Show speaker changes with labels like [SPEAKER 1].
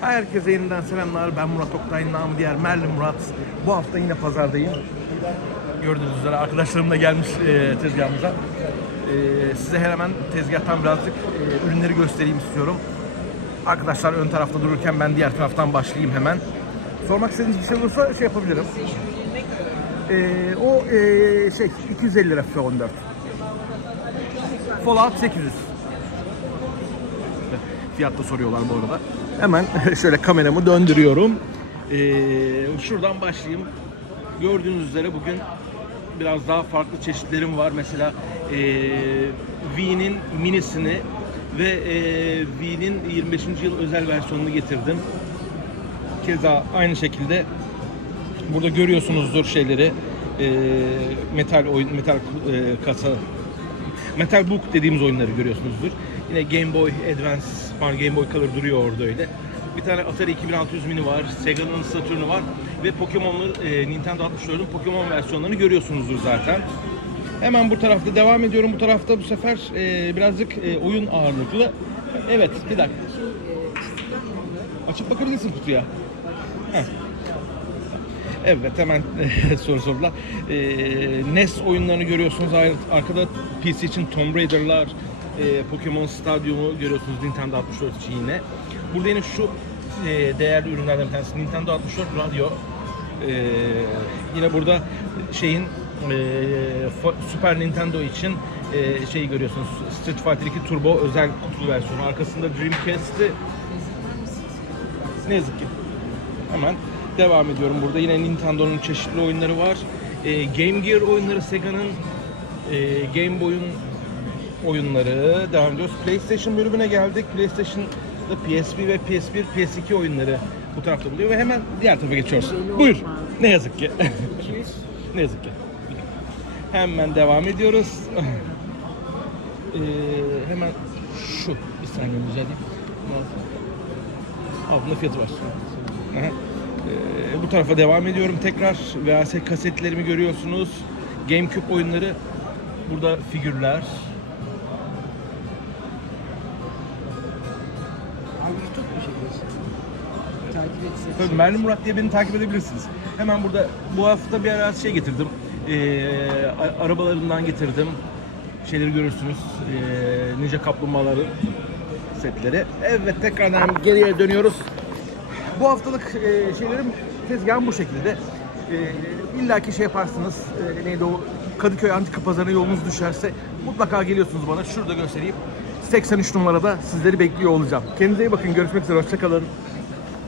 [SPEAKER 1] Herkese yeniden selamlar. Ben Murat Oktay, namı diğer Merlin Murat. Bu hafta yine pazardayım. Gördüğünüz üzere arkadaşlarım da gelmiş e, tezgahımıza. E, size hemen tezgahtan birazcık e, ürünleri göstereyim istiyorum. Arkadaşlar ön tarafta dururken ben diğer taraftan başlayayım hemen. Sormak istediğiniz bir şey olursa şey yapabilirim. E, o e, şey 250 lira F14. Fallout 800. Fiyat da soruyorlar bu arada. Hemen şöyle kameramı döndürüyorum. Ee, şuradan başlayayım. Gördüğünüz üzere bugün biraz daha farklı çeşitlerim var. Mesela ee, V'nin minisini ve ee, V'nin 25. yıl özel versiyonunu getirdim. Keza aynı şekilde burada görüyorsunuzdur şeyleri. ee, metal oyun metal ee, kasa Metal Book dediğimiz oyunları görüyorsunuzdur. Yine Game Boy Advance var, Game Boy Color duruyor orada öyle. Bir tane Atari 2600 mini var, Sega'nın Saturn'u var ve Pokemon'lu e, Nintendo 64'ün Pokemon versiyonlarını görüyorsunuzdur zaten. Hemen bu tarafta devam ediyorum. Bu tarafta bu sefer e, birazcık e, oyun ağırlıklı. Evet, bir dakika. Açıp bakabilirsin kutuya. Heh. Evet hemen soru sordular. Ee, NES oyunlarını görüyorsunuz. Arkada PC için Tomb Raider'lar, e, Pokemon Stadyumu görüyorsunuz Nintendo 64 için yine. Burada yine şu e, değerli ürünlerden bir tanesi Nintendo 64 Radyo. Ee, yine burada şeyin e, Super Nintendo için e, şeyi görüyorsunuz. Street Fighter 2 Turbo özel kutulu versiyonu. Arkasında Dreamcast'i ne yazık ki. Hemen devam ediyorum. Burada yine Nintendo'nun çeşitli oyunları var. Ee, Game Gear oyunları, Sega'nın e, Game Boy'un oyunları devam ediyoruz. PlayStation bölümüne geldik. PlayStation'da PSP ve PS1, PS2 oyunları bu tarafta buluyor ve hemen diğer tarafa geçiyoruz. Buyur. Ne yazık ki. ne yazık ki. Hemen devam ediyoruz. Ee, hemen şu bir saniye düzelteyim. Altında fiyatı var. Aha. Ee, bu tarafa devam ediyorum tekrar. VHS kasetlerimi görüyorsunuz. GameCube oyunları. Burada figürler. Tabii Merlin Murat diye beni takip edebilirsiniz. Hemen burada bu hafta bir ara şey getirdim. A- arabalarından getirdim. Şeyleri görürsünüz. Ee, Ninja Kaplumbağaların setleri. Evet tekrardan geriye dönüyoruz. Bu haftalık e, şeylerim tezgahım bu şekilde. E, İlla ki şey yaparsınız. E, neydi o Kadıköy Antika Pazarı'na yolunuz düşerse mutlaka geliyorsunuz bana. Şurada göstereyim. 83 numarada sizleri bekliyor olacağım. Kendinize iyi bakın. Görüşmek üzere. Hoşçakalın.